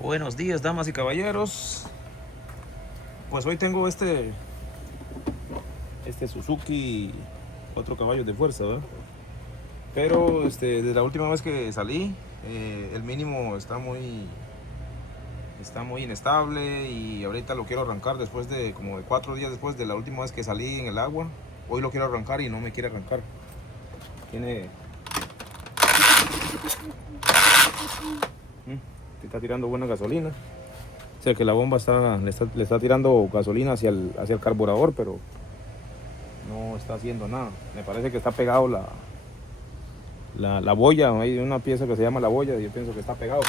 Buenos días, damas y caballeros. Pues hoy tengo este Suzuki 4 caballos de fuerza, ¿verdad? Pero desde la última vez que salí, el mínimo está muy inestable y ahorita lo quiero arrancar después de como de 4 días después de la última vez que salí en el agua. Hoy lo quiero arrancar y no me quiere arrancar. Está tirando buena gasolina. O sea que la bomba le está tirando gasolina hacia el carburador, pero no está haciendo nada. Me parece que está pegado la boya. Hay una pieza que se llama la boya y yo pienso que está pegado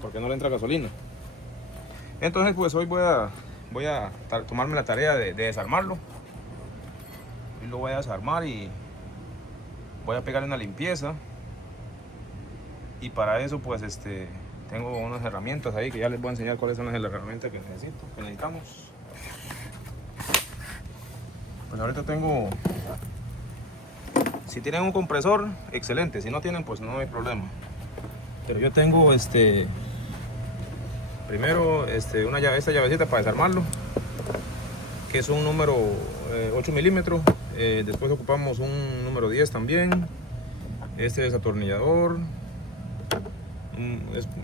porque no le entra gasolina. Entonces pues hoy voy a tomarme la tarea de desarmarlo. Hoy lo voy a desarmar y voy a pegarle una limpieza. Y para eso pues tengo unas herramientas ahí que ya les voy a enseñar cuáles son las herramientas que necesitamos. Pues ahorita tengo, si tienen un compresor, excelente. Si no tienen, pues no hay problema. Pero yo tengo primero esta llavecita para desarmarlo, que es un número 8 milímetros. Después ocupamos un número 10 también. Este desatornillador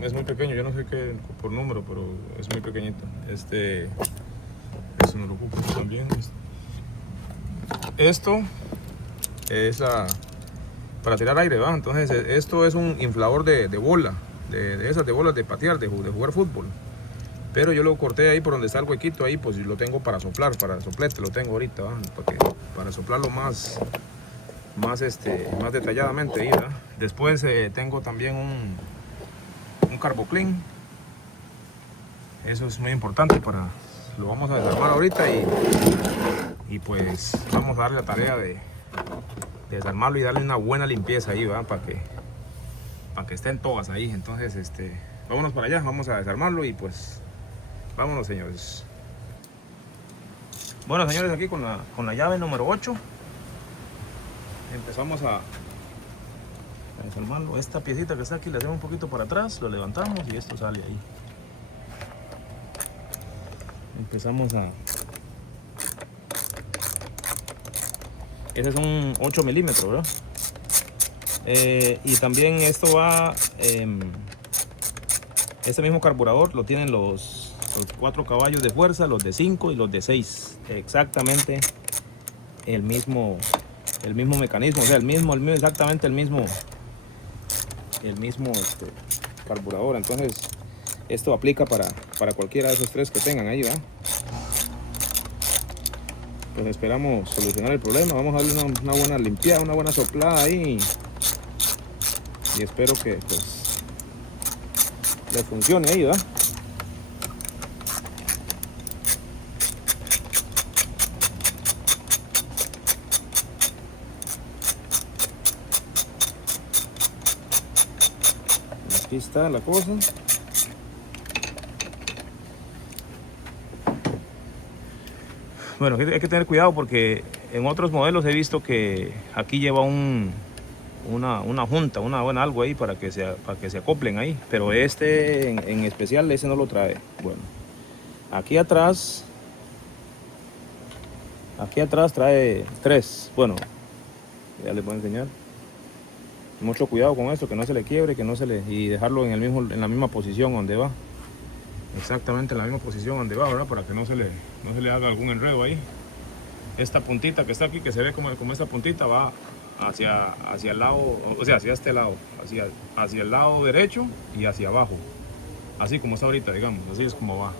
es muy pequeño, yo no sé qué por número, pero es muy pequeñito. Eso no lo ocupo también. Esto es para tirar aire, ¿va? Entonces esto es un inflador de bola, de esas de bolas de patear, de jugar fútbol. Pero yo lo corté ahí por donde está el huequito ahí, pues lo tengo para soplar, para soplete lo tengo ahorita, ¿va? Para soplarlo más detalladamente ahí, ¿va? Después tengo también un Carboclean. Eso es muy importante lo vamos a desarmar ahorita y pues vamos a darle la tarea de desarmarlo y darle una buena limpieza ahí, ¿va? Para que estén todas ahí. Entonces vámonos para allá, vamos a desarmarlo y pues vámonos, señores. Bueno, señores, aquí con la llave número 8 empezamos a desarmarlo. Esta piecita que está aquí le hacemos un poquito para atrás, lo levantamos y esto sale ahí. Empezamos ese es un 8 milímetros, ¿verdad? Y también esto va, este mismo carburador lo tienen los 4 caballos de fuerza, los de 5 y los de 6. Exactamente el mismo mecanismo, o sea, exactamente el mismo carburador. Entonces esto aplica para cualquiera de esos 3 que tengan ahí, ¿va? Pues esperamos solucionar el problema. Vamos a darle una buena limpiada, una buena soplada ahí y espero que pues le funcione ahí, ¿va? Aquí está la cosa. Bueno, hay que tener cuidado porque en otros modelos he visto que aquí lleva una junta, algo ahí para que se acoplen ahí. Pero en especial ese no lo trae. Bueno, aquí atrás trae 3. Bueno, ya les voy a enseñar. Mucho cuidado con esto, que no se le quiebre, y dejarlo en la misma posición donde va. Exactamente en la misma posición donde va, ¿verdad? Para que no se le haga algún enredo ahí. Esta puntita que está aquí, que se ve como esta puntita, va hacia el lado, o sea, hacia este lado, hacia el lado derecho y hacia abajo. Así como está ahorita, digamos, así es como va.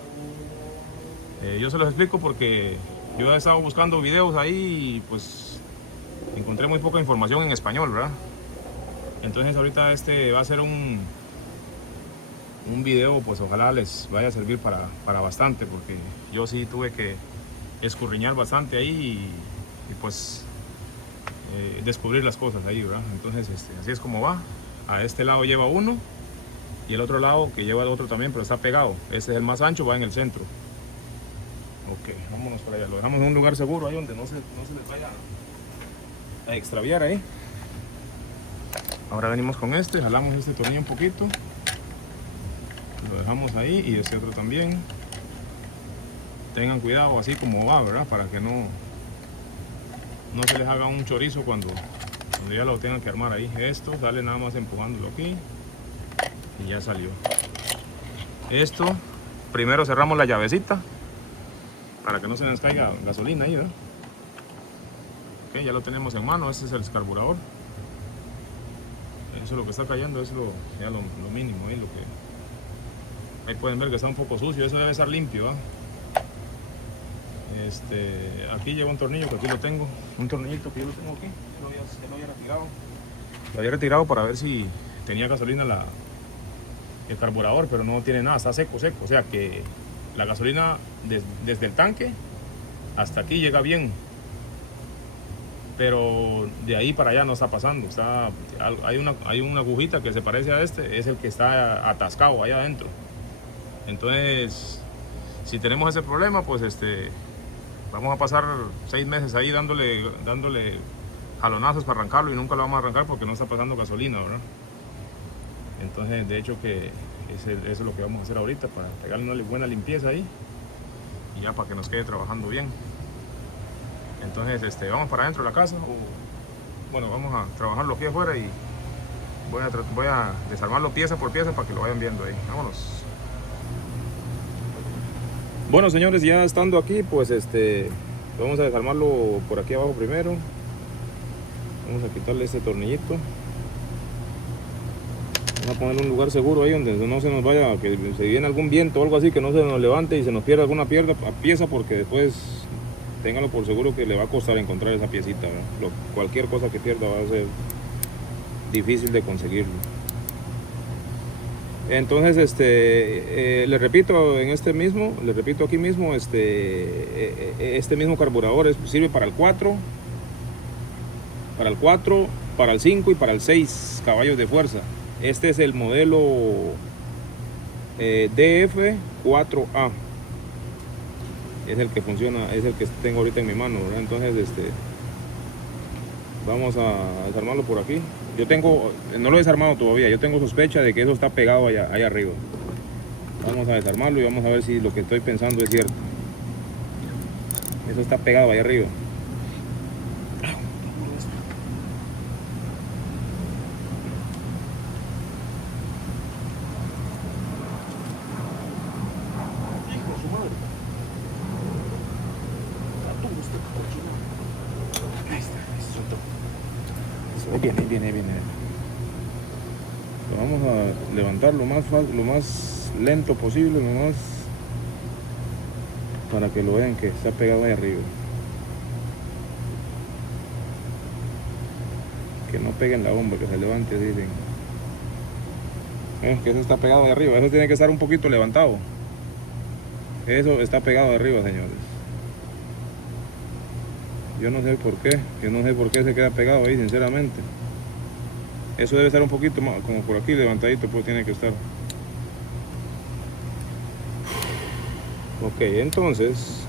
Yo se los explico porque yo he estado buscando videos ahí y pues encontré muy poca información en español, ¿verdad? Entonces ahorita va a ser un video, pues ojalá les vaya a servir para bastante, porque yo sí tuve que escurriñar bastante ahí y pues descubrir las cosas ahí, ¿verdad? Entonces así es como va. A este lado lleva uno y el otro lado que lleva el otro también, pero está pegado. Este es el más ancho, va en el centro. Ok, vámonos para allá. Lo dejamos en un lugar seguro ahí donde no se les vaya a extraviar ahí. Ahora venimos con jalamos este tornillo un poquito Lo dejamos ahí y este otro también. Tengan cuidado así como va, ¿verdad? Para que no se les haga un chorizo cuando ya lo tengan que armar ahí. Esto sale nada más empujándolo aquí y ya salió. Esto, primero cerramos la llavecita para que no se nos caiga gasolina ahí, ¿verdad? Ok, ya lo tenemos en mano. Este es el carburador. Eso es lo que está cayendo, es ya lo mínimo ahí, lo que ahí pueden ver que está un poco sucio. Eso debe estar limpio, ¿verdad? Aquí lleva un tornillo que aquí lo tengo, un tornillito que yo lo tengo aquí, lo había retirado. Lo había retirado para ver si tenía gasolina el carburador, pero no tiene nada, está seco, o sea que la gasolina desde el tanque hasta aquí llega bien, pero de ahí para allá no está pasando. Hay una agujita que se parece a es el que está atascado allá adentro. Entonces, si tenemos ese problema, pues vamos a pasar 6 meses ahí dándole jalonazos para arrancarlo y nunca lo vamos a arrancar porque no está pasando gasolina, ¿verdad? Entonces, de hecho que eso es lo que vamos a hacer ahorita, para pegarle una buena limpieza ahí y ya para que nos quede trabajando bien. Entonces, vamos para adentro de la casa, bueno, vamos a trabajarlo aquí afuera y voy a desarmarlo pieza por pieza para que lo vayan viendo ahí. Vámonos. Bueno, señores, ya estando aquí, pues vamos a desarmarlo por aquí abajo primero. Vamos a quitarle este tornillito. Vamos a ponerle un lugar seguro ahí donde no se nos vaya, que se viene algún viento o algo así, que no se nos levante y se nos pierda alguna pieza, porque después téngalo por seguro que le va a costar encontrar esa piecita, ¿verdad? Cualquier cosa que pierda va a ser difícil de conseguirlo. Entonces, le repito aquí mismo, este mismo carburador sirve para el 4, para el 5 y para el 6 caballos de fuerza. Este es el modelo DF4A. Es el que funciona, es el que tengo ahorita en mi mano, ¿verdad? Entonces, vamos a desarmarlo por aquí. No lo he desarmado todavía, yo tengo sospecha de que eso está pegado allá arriba. Vamos a desarmarlo y vamos a ver si lo que estoy pensando es cierto. Eso está pegado allá arriba. Viene. Lo vamos a levantar lo más lento posible, para que lo vean que está pegado ahí arriba. Que no peguen la bomba, que se levante, dicen. Que eso está pegado ahí arriba, eso tiene que estar un poquito levantado. Eso está pegado de arriba, señores. Yo no sé por qué se queda pegado ahí, sinceramente. Eso debe estar un poquito más, como por aquí levantadito, pues tiene que estar. Ok, entonces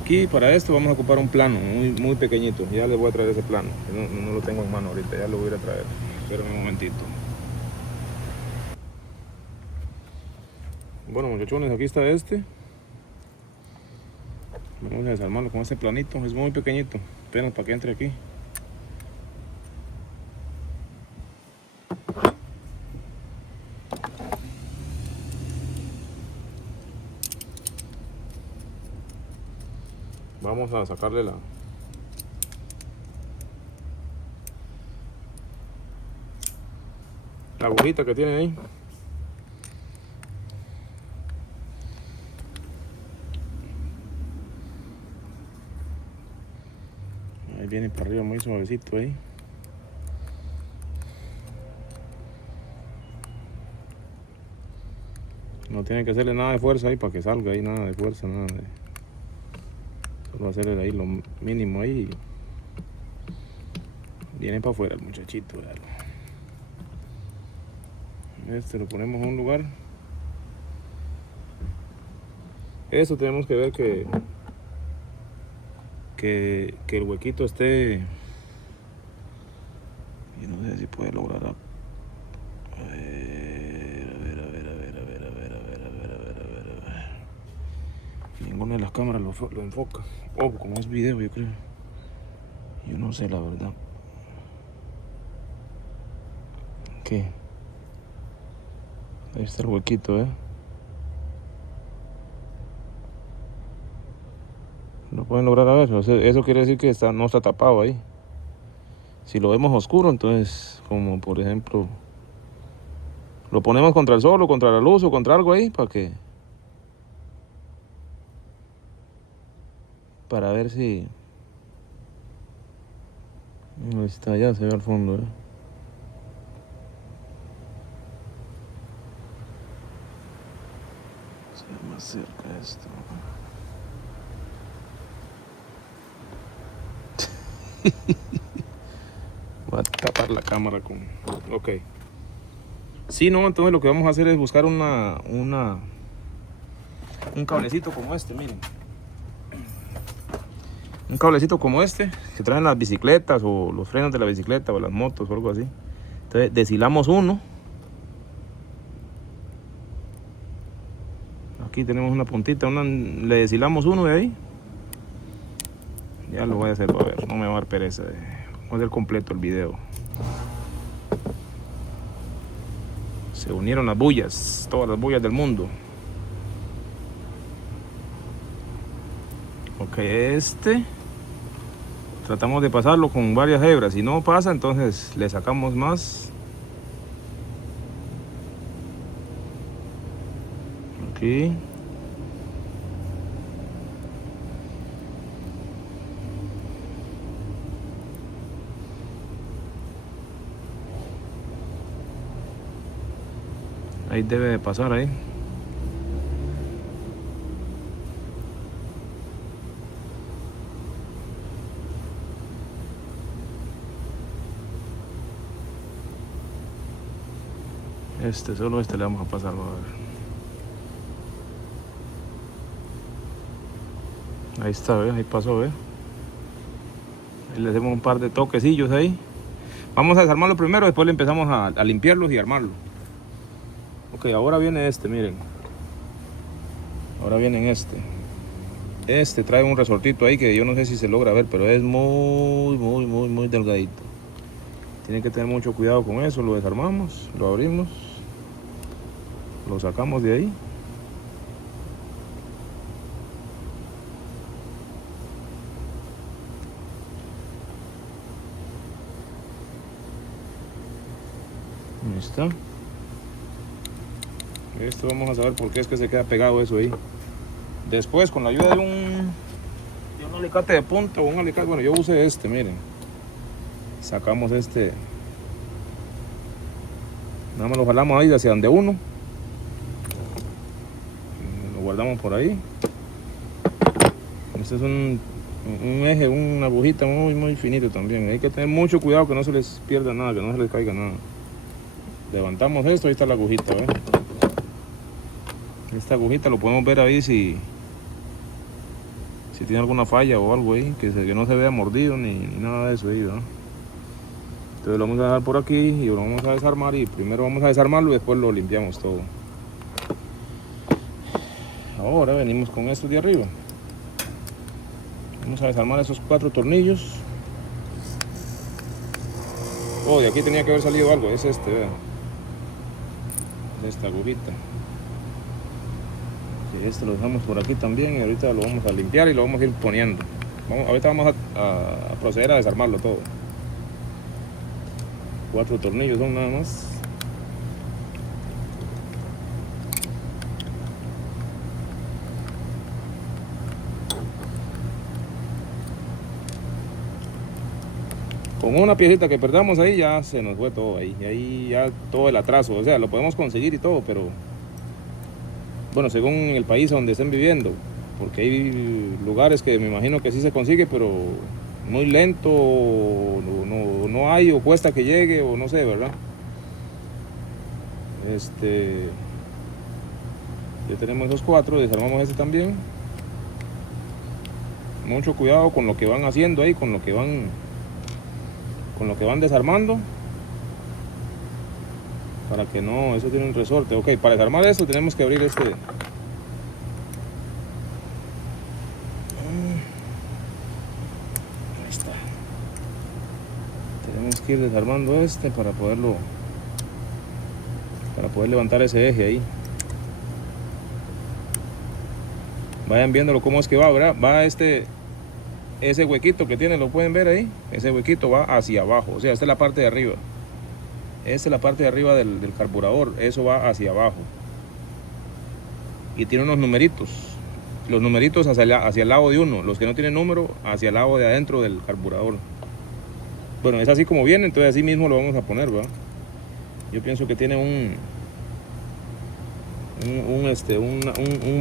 aquí para esto vamos a ocupar un plano muy pequeñito. Ya les voy a traer ese plano, no lo tengo en mano ahorita, ya lo voy a ir a traer. Espérenme un momentito. Bueno, muchachones, aquí está Vamos a desarmarlo con este planito, es muy pequeñito, apenas para que entre aquí. Vamos a sacarle la agujita que tiene ahí. Ahí viene para arriba muy suavecito ahí. No tiene que hacerle nada de fuerza ahí para que salga ahí, nada de fuerza, nada de... Solo hacerle ahí lo mínimo ahí. Viene para afuera el muchachito, ¿verdad? Lo ponemos en un lugar. Eso tenemos que ver que el huequito esté Y no sé si puede lograr. A ver, a ver, a ver, a ver, a ver, a ver, a ver, a ver, a ver, a ver, a ver. Ninguna de las cámaras lo enfoca. Oh, como es video, yo creo. Yo no sé la verdad. ¿Qué? Ahí está el huequito, Lo pueden lograr a ver. O sea, eso quiere decir que no está tapado ahí. Si lo vemos oscuro, entonces, como por ejemplo, lo ponemos contra el sol o contra la luz o contra algo ahí para ver si... Ahí está, ya se ve al fondo, Se ve más cerca esto. Voy a tapar la cámara con... Ok. Si no, entonces lo que vamos a hacer es buscar un cablecito como este, miren. Un cablecito como este que traen las bicicletas o los frenos de la bicicleta o las motos o algo así. Entonces deshilamos uno. Aquí tenemos una puntita, le deshilamos uno de ahí. Ya lo voy a hacer, a ver, no me va a dar pereza. Voy a hacer completo el video. Se unieron las bullas, todas las bullas del mundo. Ok, tratamos de pasarlo con varias hebras. Si no pasa, entonces le sacamos más. Aquí. Ahí debe de pasar ahí. Solo le vamos a pasar, a ver. Ahí está, ¿ve? Ahí pasó, ¿ve? Ahí le hacemos un par de toquecillos ahí. Vamos a desarmarlo primero, después le empezamos a limpiarlos y armarlo. Ok, ahora viene miren. Ahora viene trae un resortito ahí que yo no sé si se logra ver, pero es muy delgadito. Tienen que tener mucho cuidado con eso. Lo desarmamos, lo abrimos, lo sacamos de ahí. Ahí está. Esto vamos a saber por qué es que se queda pegado eso ahí. Después, con la ayuda de un alicate de punta o un alicate, bueno, yo usé miren. Sacamos nada más lo jalamos ahí hacia donde uno. Lo guardamos por ahí. Este es un eje, una agujita muy finito también. Hay que tener mucho cuidado que no se les pierda nada, que no se les caiga nada. Levantamos esto, ahí está la agujita, ¿ven? Esta agujita lo podemos ver ahí si tiene alguna falla o algo ahí, que no se vea mordido ni nada de eso ahí, ¿no? Entonces lo vamos a dejar por aquí y lo vamos a desarmar, y primero vamos a desarmarlo y después lo limpiamos todo. Ahora venimos con esto de arriba. Vamos a desarmar esos 4 tornillos. Oh, de aquí tenía que haber salido algo, es vean. De esta agujita. Sí, lo dejamos por aquí también y ahorita lo vamos a limpiar y lo vamos a ir poniendo. Ahorita vamos a proceder a desarmarlo todo. 4 tornillos son nada más. Con una piecita que perdamos ahí ya se nos fue todo ahí. Y ahí ya todo el atraso. O sea, lo podemos conseguir y todo, pero bueno, según el país donde estén viviendo. Porque hay lugares que me imagino que sí se consigue, pero muy lento, no hay, o cuesta que llegue, o no sé, ¿verdad? Ya tenemos esos 4, desarmamos también. Mucho cuidado con lo que van haciendo ahí, con lo que van desarmando. para que no, eso tiene un resorte. Ok, para desarmar esto tenemos que abrir este. Ahí está. Tenemos que ir desarmando este para poder levantar ese eje ahí. Vayan viéndolo cómo es que va, ¿verdad? Va ese huequito que tiene, lo pueden ver ahí. Ese huequito va hacia abajo, o sea, esta es la parte de arriba. Esta es la parte de arriba del carburador, eso va hacia abajo. Y tiene unos numeritos. Los numeritos hacia el lado de uno, los que no tienen número, hacia el lado de adentro del carburador. Bueno, es así como viene, entonces así mismo lo vamos a poner, ¿verdad? Yo pienso que tiene un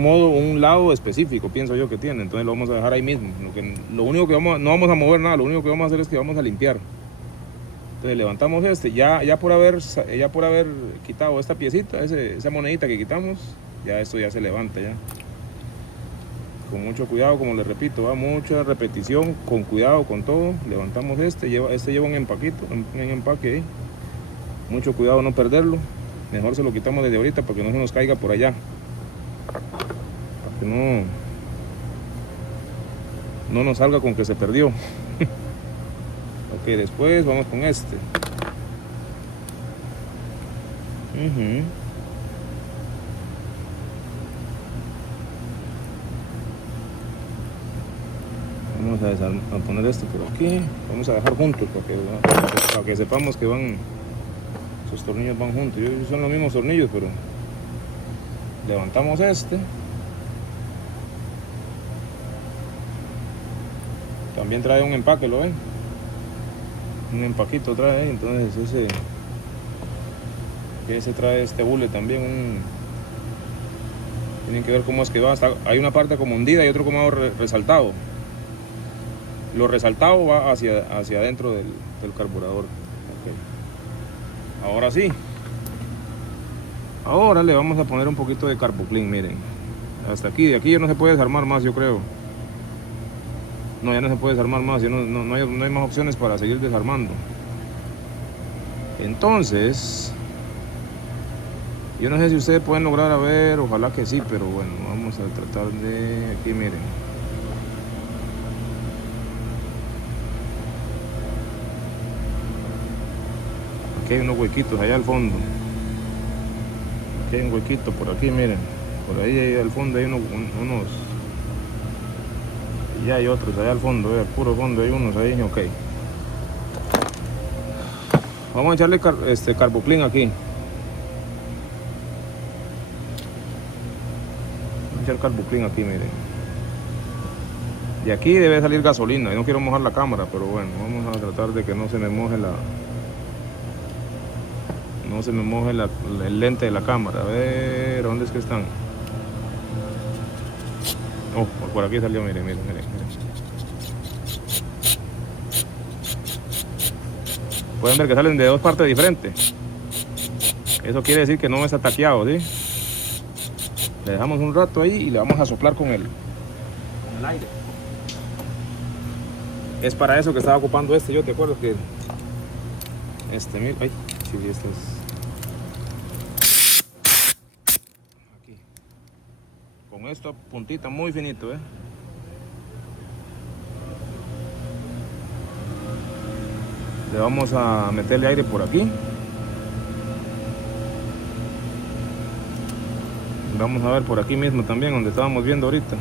modo, un lado específico, pienso yo que tiene, entonces lo vamos a dejar ahí mismo. Lo único que no vamos a mover nada, lo único que vamos a hacer es que vamos a limpiar. Entonces levantamos ya por haber quitado esta piecita, esa monedita que quitamos, ya esto ya se levanta ya. Con mucho cuidado, como les repito, va mucha repetición, con cuidado con todo. Levantamos lleva un empaque ahí. Mucho cuidado no perderlo. Mejor se lo quitamos desde ahorita para que no se nos caiga por allá. Para que no nos salga con que se perdió. Ok, después vamos con este. Vamos a poner esto por aquí. Vamos a dejar juntos para que sepamos que esos tornillos van juntos. Son los mismos tornillos, pero levantamos este. También trae un empaque, ¿lo ven? Un empaquito trae ahí, entonces ese trae este bule también. Tienen que ver cómo es que va. Hay una parte como hundida y otro como resaltado. Lo resaltado va hacia adentro del carburador. Okay. Ahora sí. Ahora le vamos a poner un poquito de Carboclean, miren. Hasta aquí, de aquí ya no se puede desarmar más, yo creo. No, ya no se puede desarmar más, ya no hay más opciones para seguir desarmando. Entonces, yo no sé si ustedes pueden lograr ver, ojalá que sí, pero bueno, vamos a tratar de... Aquí miren. Aquí hay unos huequitos allá al fondo. Aquí hay un huequito por aquí, miren. Por ahí al fondo hay unos... Y hay otros allá al fondo, al puro fondo hay unos ahí, ok. Vamos a echarle Carboclean aquí. Vamos a echar Carboclean aquí, miren. Y aquí debe salir gasolina. Yo no quiero mojar la cámara, pero bueno, vamos a tratar de que no se me moje el lente de la cámara. A ver, ¿dónde es que están? Oh, por aquí salió, miren. Pueden ver que salen de dos partes diferentes. Eso quiere decir que no está taqueado, ¿sí? Le dejamos un rato ahí y le vamos a soplar con el aire. Es para eso que estaba ocupando yo te acuerdo que... mira, ay, sí, estas... Aquí. Con esta puntita muy finito, Le vamos a meterle aire por aquí. Vamos a ver por aquí mismo también, donde estábamos viendo ahorita.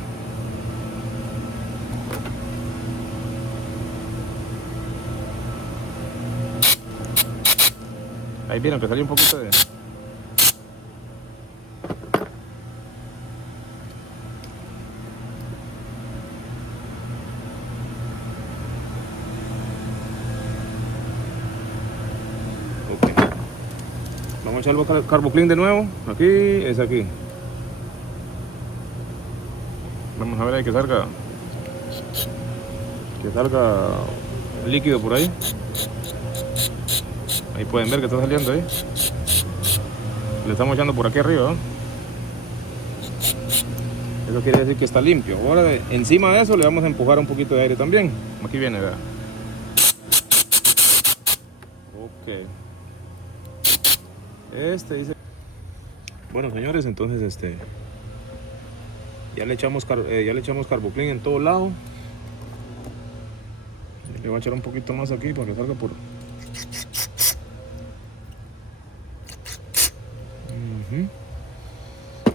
Ahí vieron que salió un poquito de... Vamos a echar el Carboclean de nuevo. Aquí, es aquí. Vamos a ver ahí que salga líquido por ahí. Ahí pueden ver que está saliendo ahí. Le estamos echando por aquí arriba, ¿no? Eso quiere decir que está limpio. Ahora encima de eso le vamos a empujar un poquito de aire también. Aquí viene, ¿verdad? Ok. Dice. Bueno, señores, entonces ya le echamos Carboclean en todo lado. Le voy a echar un poquito más aquí para que salga por.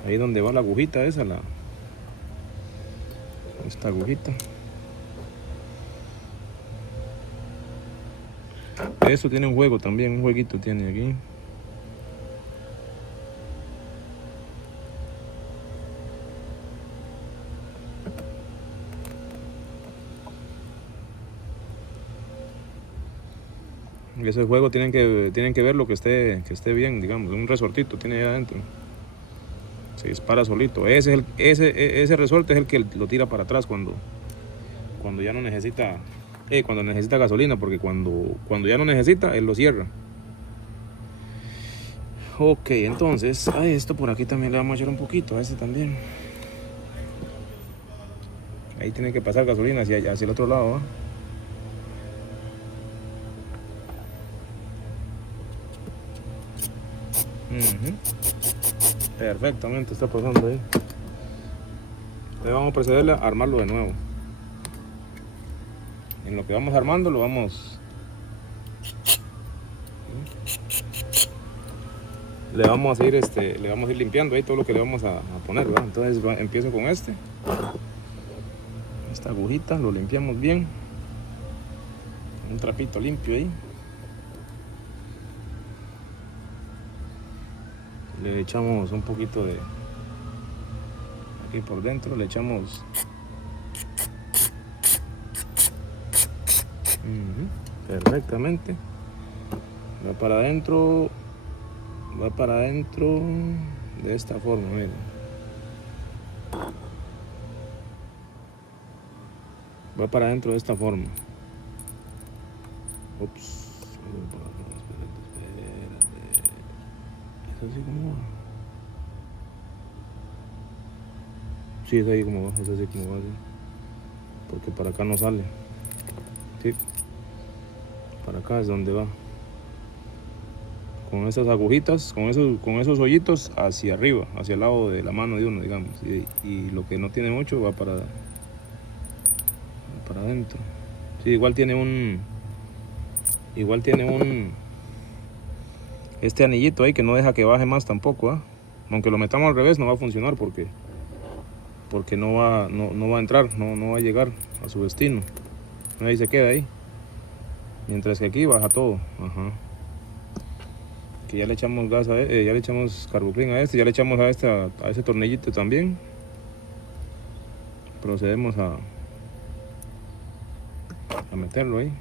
Ahí donde va la agujita esa, esta agujita. Eso tiene un juego también, un jueguito tiene aquí. Ese juego tienen que ver lo que esté bien, digamos, un resortito tiene ahí adentro. Se dispara solito. Ese resorte es el que lo tira para atrás cuando ya no necesita, cuando necesita gasolina, porque cuando ya no necesita, él lo cierra. Ok, entonces a esto por aquí también le vamos a echar un poquito, a este también. Ahí tiene que pasar gasolina hacia el otro lado, ¿eh? Perfectamente está pasando ahí. Le vamos a proceder a armarlo de nuevo. En lo que vamos armando lo vamos le vamos a ir limpiando ahí todo lo que le vamos a poner, ¿verdad? Entonces empiezo con esta agujita, lo limpiamos bien, un trapito limpio ahí. Le echamos un poquito de aquí por dentro, le echamos perfectamente. Va para adentro de esta forma, miren. Va para adentro de esta forma. Ups. ¿Es así como va? Sí, es ahí como va, es así como va, ¿sí? Porque para acá no sale. Sí. Para acá es donde va. Con esas agujitas, con esos hoyitos hacia arriba, hacia el lado de la mano de uno, digamos. Y lo que no tiene mucho va para adentro. Sí, igual tiene un este anillito ahí que no deja que baje más tampoco, ¿eh? Aunque lo metamos al revés no va a funcionar porque no va a entrar, no va a llegar a su destino. Ahí se queda ahí. Mientras que aquí baja todo. Ajá. Que ya le echamos gas ya le echamos Carboclean a ya le echamos a ese tornillito también. Procedemos a meterlo ahí.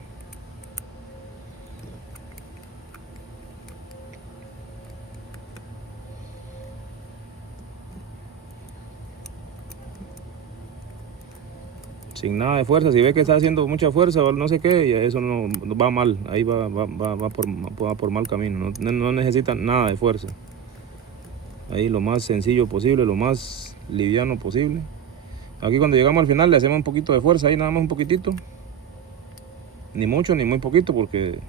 Sin nada de fuerza, si ve que está haciendo mucha fuerza o no sé qué, y eso no va mal, ahí va por mal camino, no necesita nada de fuerza. Ahí lo más sencillo posible, lo más liviano posible. Aquí cuando llegamos al final le hacemos un poquito de fuerza, ahí nada más un poquitito. Ni mucho ni muy poquito porque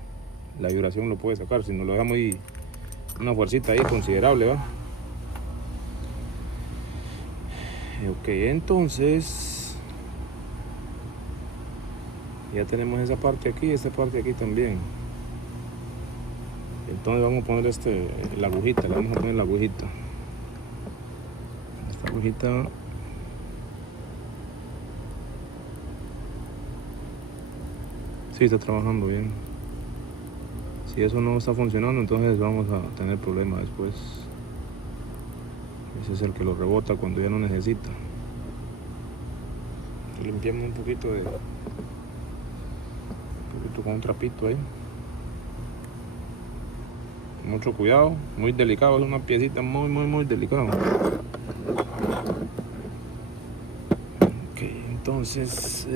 la vibración lo puede sacar, si no lo deja una fuercita ahí considerable, ¿va? Ok, entonces ya tenemos esa parte aquí y esta parte aquí también. Entonces vamos a poner la agujita, le vamos a poner la agujita. Esta agujita sí está trabajando bien. Si eso no está funcionando, entonces vamos a tener problemas después. Ese es el que lo rebota cuando ya no necesita. Limpiamos un poquito con un trapito ahí. Mucho cuidado, muy delicado, es una piecita muy delicada. Ok, entonces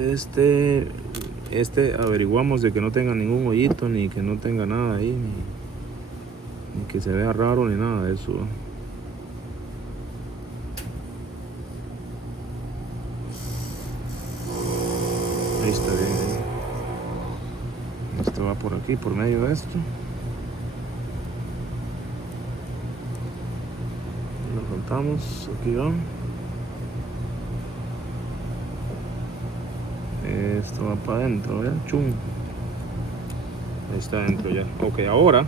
averiguamos de que no tenga ningún hoyito, ni que no tenga nada ahí, ni que se vea raro, ni nada de eso. Ahí está bien. Esto va por aquí, por medio de esto. Lo soltamos, aquí va. Esto va para adentro, ¿verdad? Chum. Está dentro ya. Ok, ahora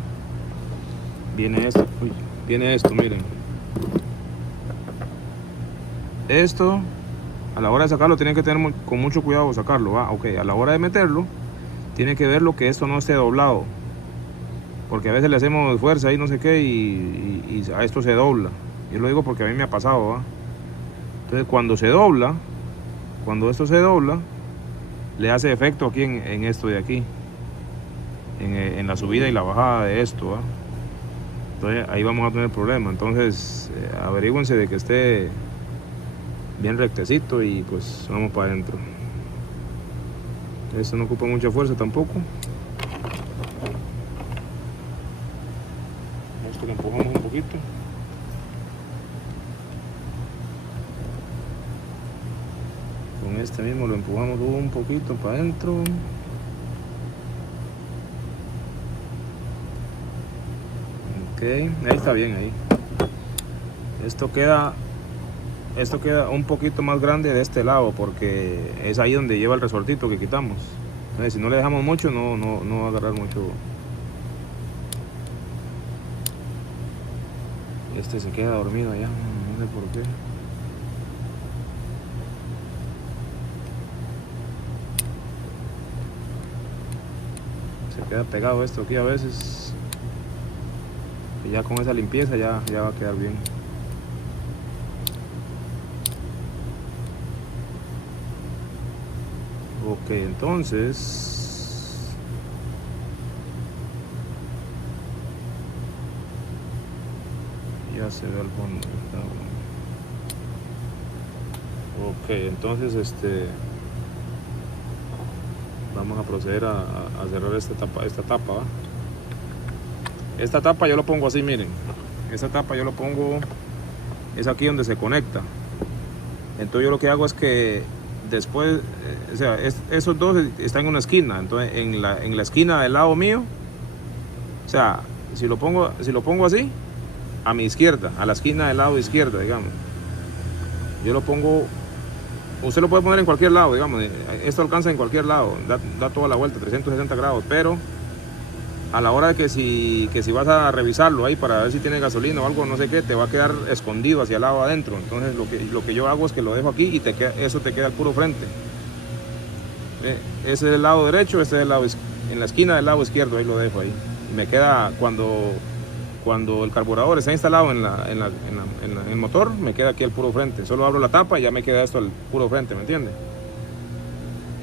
viene esto. Uy, viene esto, miren. Esto, a la hora de sacarlo, tienen que tener con mucho cuidado sacarlo, ¿va? Ok, a la hora de meterlo, tiene que verlo que esto no esté doblado. Porque a veces le hacemos fuerza y no sé qué y a esto se dobla. Yo lo digo porque a mí me ha pasado, ¿va? Entonces cuando se dobla, cuando esto se dobla, le hace efecto aquí en esto de aquí. En la subida y la bajada de esto, ¿va? Entonces ahí vamos a tener problemas. Entonces averígüense de que esté bien rectecito y pues vamos para adentro. Esto no ocupa mucha fuerza tampoco. Esto lo empujamos un poquito. Con este mismo lo empujamos un poquito para adentro. Ok, ahí está bien ahí. Esto queda un poquito más grande de este lado porque es ahí donde lleva el resortito que quitamos. Entonces si no le dejamos mucho no va a agarrar mucho. Este se queda dormido allá, no sé por qué. Se queda pegado esto aquí a veces. Y ya con esa limpieza ya va a quedar bien. Ok, entonces ya se ve al fondo. Ok, entonces vamos a proceder a cerrar esta tapa, ¿va? Esta tapa yo lo pongo así, miren. Esta tapa yo lo pongo, es aquí donde se conecta. Entonces yo lo que hago es que después, o sea, esos dos están en una esquina. Entonces en la esquina del lado mío, o sea, si lo pongo así, a mi izquierda, a la esquina del lado izquierda, digamos. Yo lo pongo, usted lo puede poner en cualquier lado, digamos. Esto alcanza en cualquier lado, da toda la vuelta, 360 grados, pero a la hora de que si vas a revisarlo ahí para ver si tiene gasolina o algo, no sé qué, te va a quedar escondido hacia el lado adentro. Entonces lo que yo hago es que lo dejo aquí y eso te queda al puro frente. Ese es el lado derecho, este es el lado en la esquina del lado izquierdo, ahí lo dejo ahí. Me queda cuando el carburador está instalado en el motor, me queda aquí al puro frente. Solo abro la tapa y ya me queda esto al puro frente, ¿me entiende?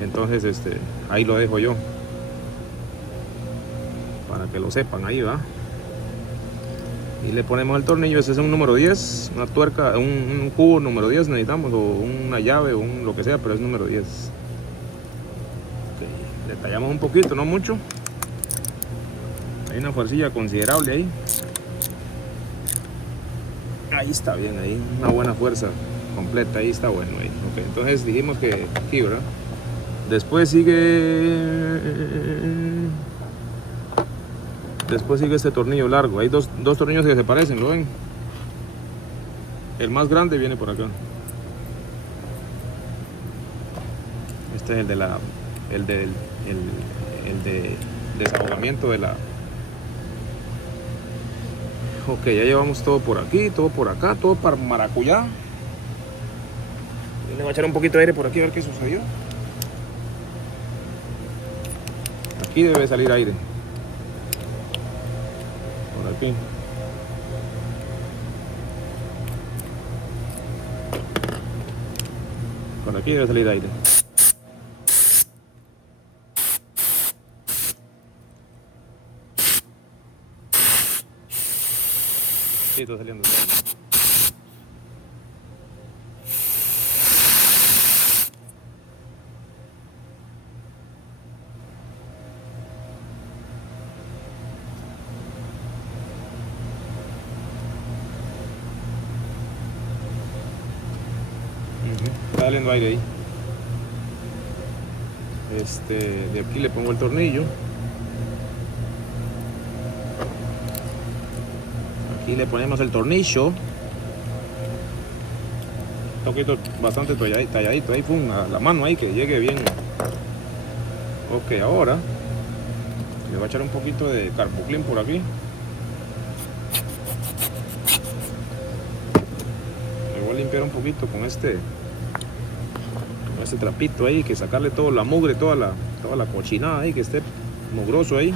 Entonces ahí lo dejo yo. Para que lo sepan, ahí va. Y le ponemos el tornillo, ese es un número 10, una tuerca, un cubo número 10 necesitamos, o una llave, o lo que sea, pero es número 10. Okay. Le tallamos un poquito, no mucho. Hay una fuercilla considerable ahí. Ahí está bien, ahí, una buena fuerza completa, ahí está bueno. Ahí. Okay. Entonces dijimos que aquí, ¿verdad? Después sigue este tornillo largo. Hay dos tornillos que se parecen, ¿lo ven? El más grande viene por acá. Este es el de desahogamiento de la... Ok, ya llevamos todo por aquí, todo por acá, todo para maracuyá. Le voy a echar un poquito de aire por aquí a ver qué sucedió. Aquí debe salir aire. Por aquí. Por aquí debe salir aire. Sí, está saliendo aire. Está saliendo aire ahí. De aquí le pongo el tornillo. Aquí le ponemos el tornillo. toquito bastante talladito ahí, pum, a la mano ahí, que llegue bien. Ok, ahora le voy a echar un poquito de Carbuclean por aquí. Le voy a limpiar un poquito con este trapito ahí, que sacarle toda la mugre, toda la cochinada ahí, que esté mugroso ahí.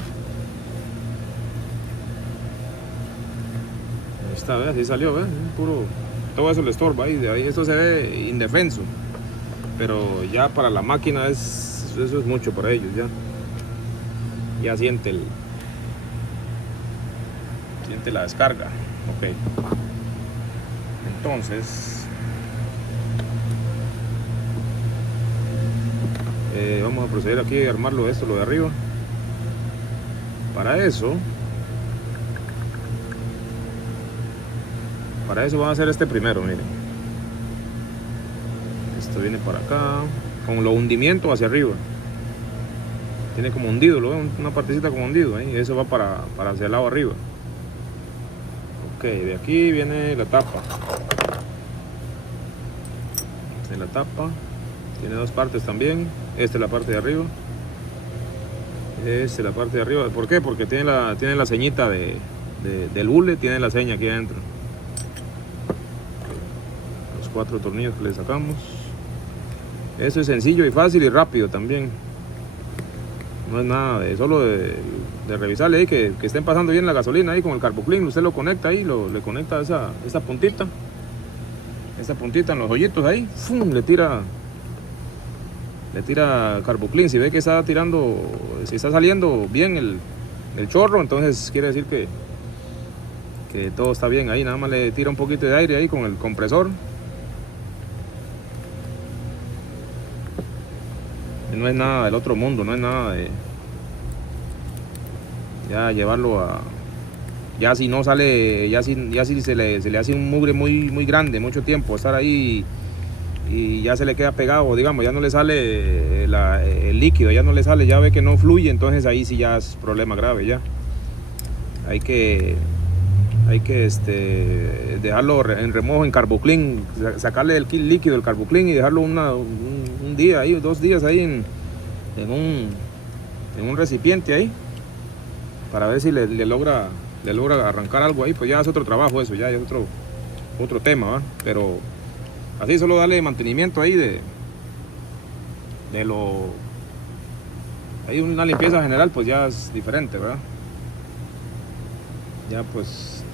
Ahí está, ¿ves? Así salió, ¿ves? Puro, todo eso le estorba ahí, de ahí esto se ve indefenso. Pero ya para la máquina eso es mucho para ellos, ya siente la descarga. Ok, entonces vamos a proceder aquí a armarlo esto, lo de arriba. Para eso vamos a hacer este primero, miren. Esto viene para acá, con los hundimientos hacia arriba. Tiene como hundido, ¿lo ven? Una partecita como hundido ahí. Eso va para hacia el lado arriba. Ok, de aquí viene la tapa. Esta es la tapa. Tiene dos partes también. Esta es la parte de arriba. Esta es la parte de arriba. ¿Por qué? Porque tiene la ceñita del hule, tiene la seña aquí adentro. Los 4 tornillos que le sacamos. Eso es sencillo y fácil y rápido también. No es nada solo de revisarle ahí que estén pasando bien la gasolina ahí con el Carbuclean. Usted lo conecta ahí, le conecta esa puntita. Esa puntita en los hoyitos ahí. ¡Fum! Le tira Carbuclean. Si ve que está tirando, si está saliendo bien el chorro, entonces quiere decir que todo está bien ahí. Nada más le tira un poquito de aire ahí con el compresor. No es nada del otro mundo, no es nada de ya llevarlo a, ya si no sale, ya si se le hace un mugre muy grande, mucho tiempo estar ahí y ya se le queda pegado, digamos, ya no le sale el líquido, ya no le sale, ya ve que no fluye, entonces ahí sí ya es problema grave. Ya hay que dejarlo en remojo en Carbuclean, sacarle el líquido del Carbuclean y dejarlo un día ahí, 2 días ahí en un recipiente ahí, para ver si le logra arrancar algo ahí. Pues ya es otro trabajo, eso ya es otro tema, ¿va? Pero así solo darle mantenimiento ahí hay una limpieza general, pues ya es diferente, ¿verdad? Ya pues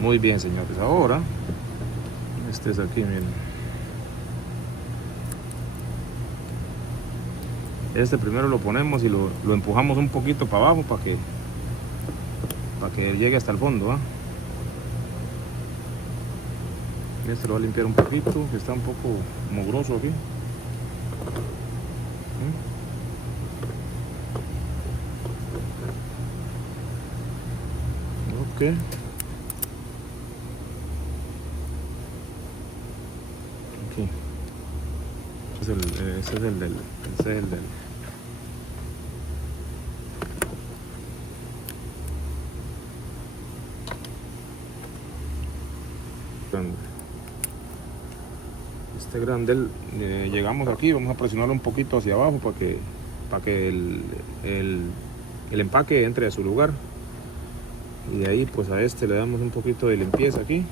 muy bien, señores. Ahora este es aquí, miren. Este primero lo ponemos y lo empujamos un poquito para abajo para que llegue hasta el fondo, ¿va? Este lo voy a limpiar un poquito, que está un poco mugroso aquí. Ok. Aquí. Ese es el del grande. Este grande, llegamos aquí, vamos a presionarlo un poquito hacia abajo para que el empaque entre a su lugar. Y de ahí pues a este le damos un poquito de limpieza aquí.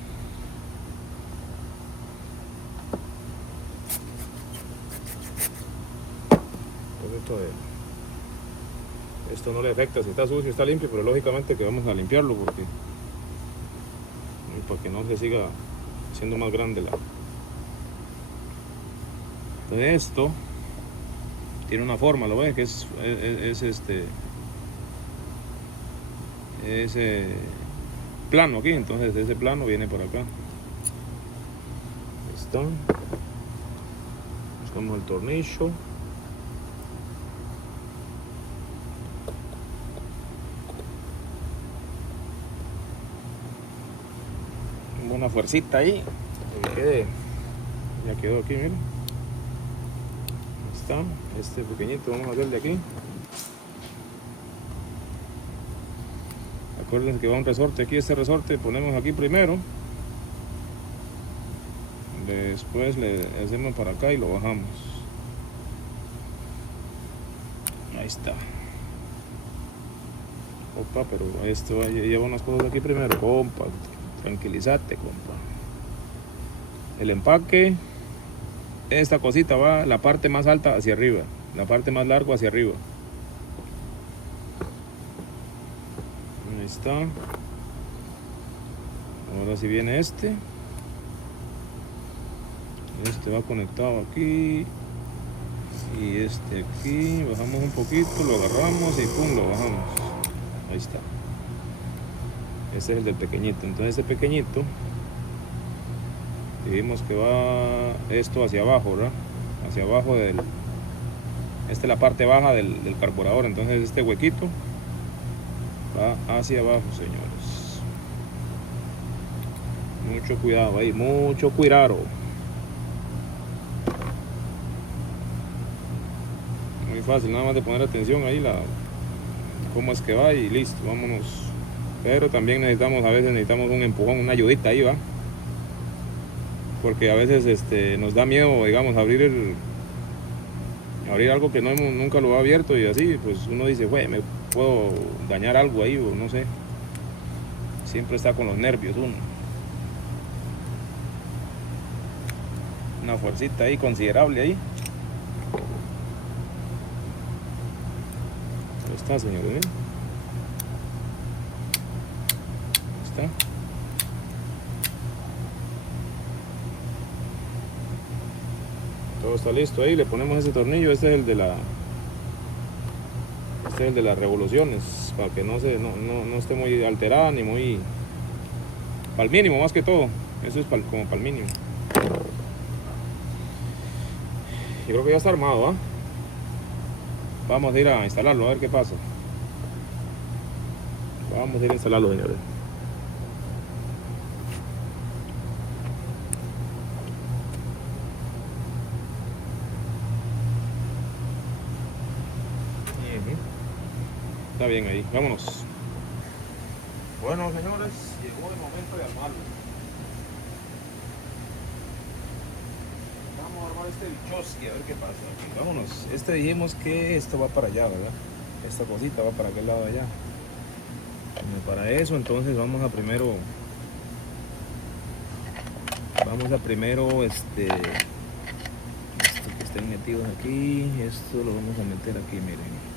Esto no le afecta si está sucio, está limpio, pero lógicamente que vamos a limpiarlo para que no se siga haciendo más grande Entonces esto tiene una forma, ¿lo ves? Que es ese plano aquí, entonces ese plano viene por acá. Está. Buscamos el tornillo. Una fuercita ahí, ya quedó aquí, miren. Ahí está, este pequeñito vamos a hacer de aquí. Recuerden que va un resorte aquí, este resorte ponemos aquí primero, después le hacemos para acá y lo bajamos. Ahí está. Opa, pero esto lleva unas cosas aquí primero, compa. Tranquilízate, compa. El empaque, esta cosita va la parte más alta hacia arriba, la parte más larga hacia arriba. Ahí está. Ahora si viene este va conectado aquí y este aquí, bajamos un poquito, lo agarramos y pum, lo bajamos. Ahí está. Este es el del pequeñito. Entonces este pequeñito vimos que va esto hacia abajo, ¿verdad? Hacia abajo esta es la parte baja del carburador. Entonces este huequito va hacia abajo, señores. Mucho cuidado ahí, mucho cuidado. Muy fácil, nada más de poner atención ahí cómo es que va y listo, vámonos. Pero también necesitamos, a veces necesitamos un empujón, una ayudita ahí, va. Porque a veces nos da miedo, digamos, abrir algo que nunca lo ha abierto y así, pues uno dice, güey, me puedo dañar algo ahí o no sé. Siempre está con los nervios uno. Una fuercita ahí considerable ahí. Ahí está, señores. Ahí está. Todo está listo ahí. Le ponemos ese tornillo. Este es el de las revoluciones, para que no esté muy alterada ni muy, para el mínimo más que todo. Eso es como para el mínimo. Yo creo que ya está armado, ¿ah? Vamos a ir a instalarlo, a ver qué pasa. Vamos a ir a instalarlo, señores. Está bien ahí, vámonos. Bueno, señores, llegó el momento de armarlo. Vamos a armar este bichoski, a ver qué pasa. Aquí, vámonos. Dijimos que esto va para allá, ¿verdad? Esta cosita va para aquel lado de allá. Y para eso, entonces vamos a primero estos que estén metidos aquí, esto lo vamos a meter aquí, miren.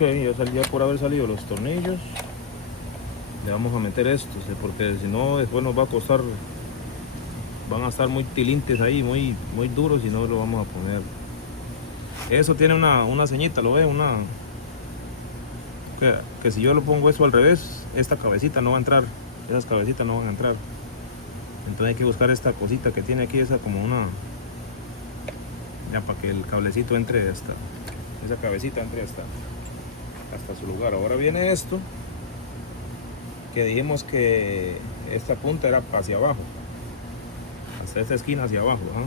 Ok, ya por haber salido los tornillos, le vamos a meter estos, porque si no después nos va a costar, van a estar muy tilintes ahí, muy duros, y no lo vamos a poner. Eso tiene una ceñita, ¿lo ve? Que si yo lo pongo eso al revés, esta cabecita no va a entrar, esas cabecitas no van a entrar. Entonces hay que buscar esta cosita que tiene aquí, esa como ya para que el cablecito entre esa cabecita entre hasta su lugar. Ahora viene esto, que dijimos que esta punta era hacia abajo, hasta esta esquina hacia abajo, ¿no?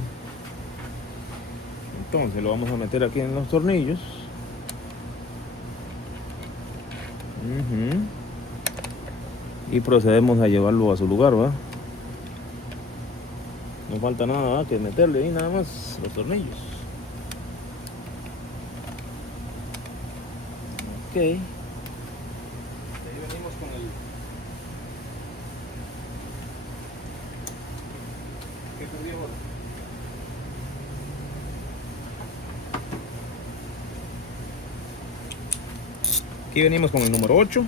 Entonces lo vamos a meter aquí en los tornillos. Y procedemos a llevarlo a su lugar, ¿va? No falta nada, ¿va? Que meterle ahí nada más los tornillos. Ok. Ahí venimos con el... ¿Qué perdí ahora? Aquí venimos con el número 8.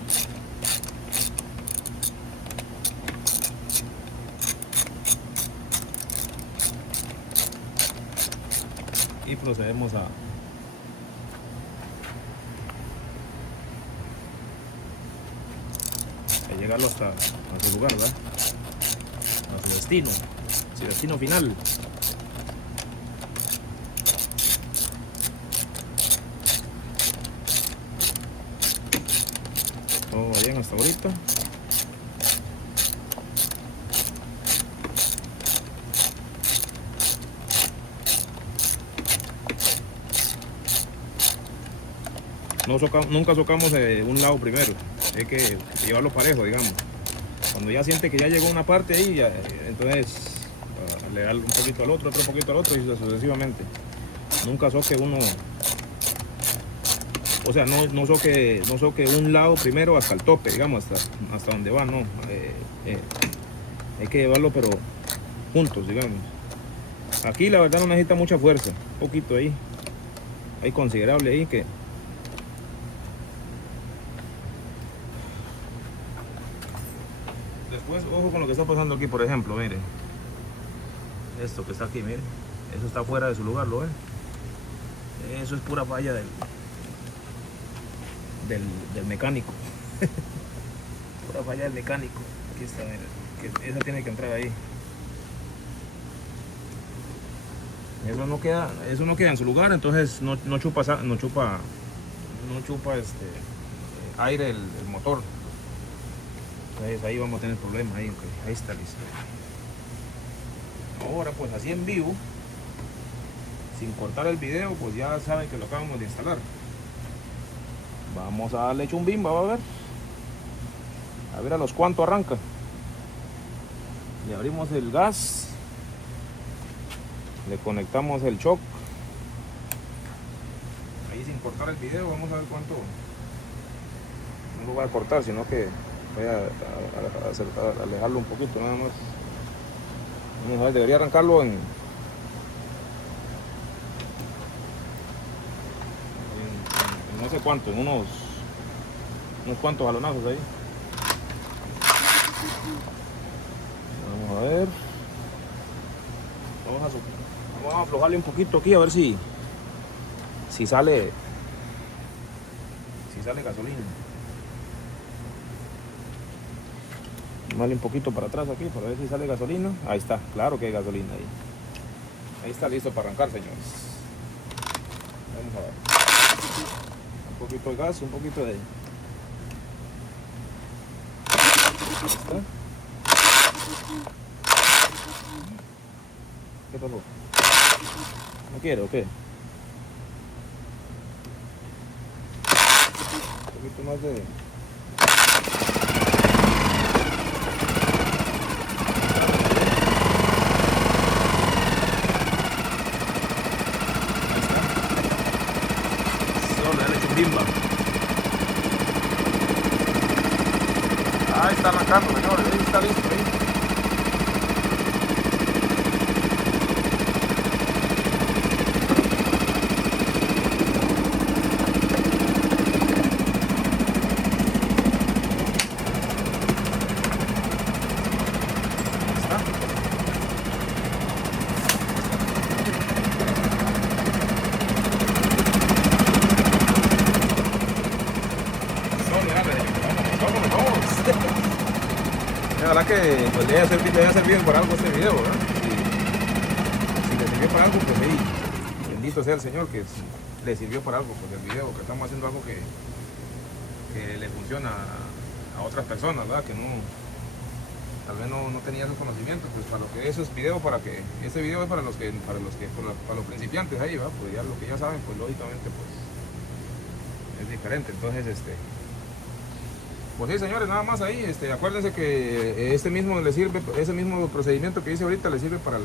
Y procedemos a llegarlo hasta a su lugar, ¿verdad? A su destino final. Todo va bien hasta ahorita. Nunca socamos un lado primero, hay que llevarlo parejo, digamos. Cuando ya siente que ya llegó una parte ahí, ya, entonces le da un poquito al otro poquito al otro y sucesivamente. Nunca soque uno, o sea, no soque un lado primero hasta el tope, digamos, hasta donde va, no. Hay que llevarlo pero juntos, digamos. Aquí la verdad no necesita mucha fuerza, un poquito ahí, hay considerable ahí que... Después, ojo con lo que está pasando aquí, por ejemplo, miren. Esto que está aquí, miren. Eso está fuera de su lugar, ¿lo ven? Eso es pura falla del mecánico. Pura falla del mecánico. Aquí está, miren. Que esa tiene que entrar ahí. Eso no queda en su lugar, entonces no chupa aire el motor. Entonces ahí vamos a tener problemas, ahí está listo. Ahora pues así en vivo, sin cortar el video, pues ya saben que lo acabamos de instalar. Vamos a darle chumbimba, va a ver a los cuantos arranca. Le abrimos el gas, le conectamos el shock. Ahí sin cortar el video, vamos a ver cuánto. No lo voy a cortar, sino que voy a alejarlo un poquito nada más. Vamos a ver, debería arrancarlo en no sé cuánto, en unos cuantos jalonazos ahí. Vamos a ver. Vamos a aflojarle un poquito aquí a ver si sale gasolina. Vale un poquito para atrás aquí para ver si sale gasolina. Ahí está, claro que hay gasolina ahí. Ahí está listo para arrancar, señores. Vamos a ver. Un poquito de gas, un poquito de... Ahí está. ¿Qué pasó? ¿No quiere o qué? Un poquito más de... Bimba. Ahí está arrancando, señores. Ahí está listo. Ahí. La verdad que pues, le haya servido para algo este video, ¿verdad? Si le sirvió para algo, pues ahí, bendito sea el Señor que le sirvió para algo, pues el video, que estamos haciendo algo que le funciona a otras personas, ¿verdad? Que tal vez no tenía esos conocimientos, pues para lo que eso es video, este video es para los principiantes ahí, ¿verdad? Pues ya lo que ya saben, pues lógicamente, pues es diferente, entonces pues sí, señores, nada más ahí, acuérdense que ese mismo procedimiento que hice ahorita le sirve para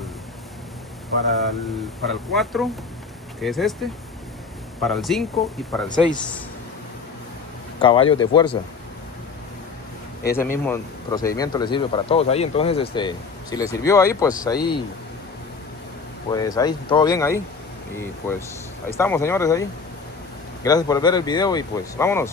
el 4, que es para el 5 y para el 6 caballos de fuerza. Ese mismo procedimiento le sirve para todos ahí, entonces si le sirvió ahí, pues ahí, todo bien ahí. Y pues ahí estamos, señores, ahí. Gracias por ver el video y pues vámonos.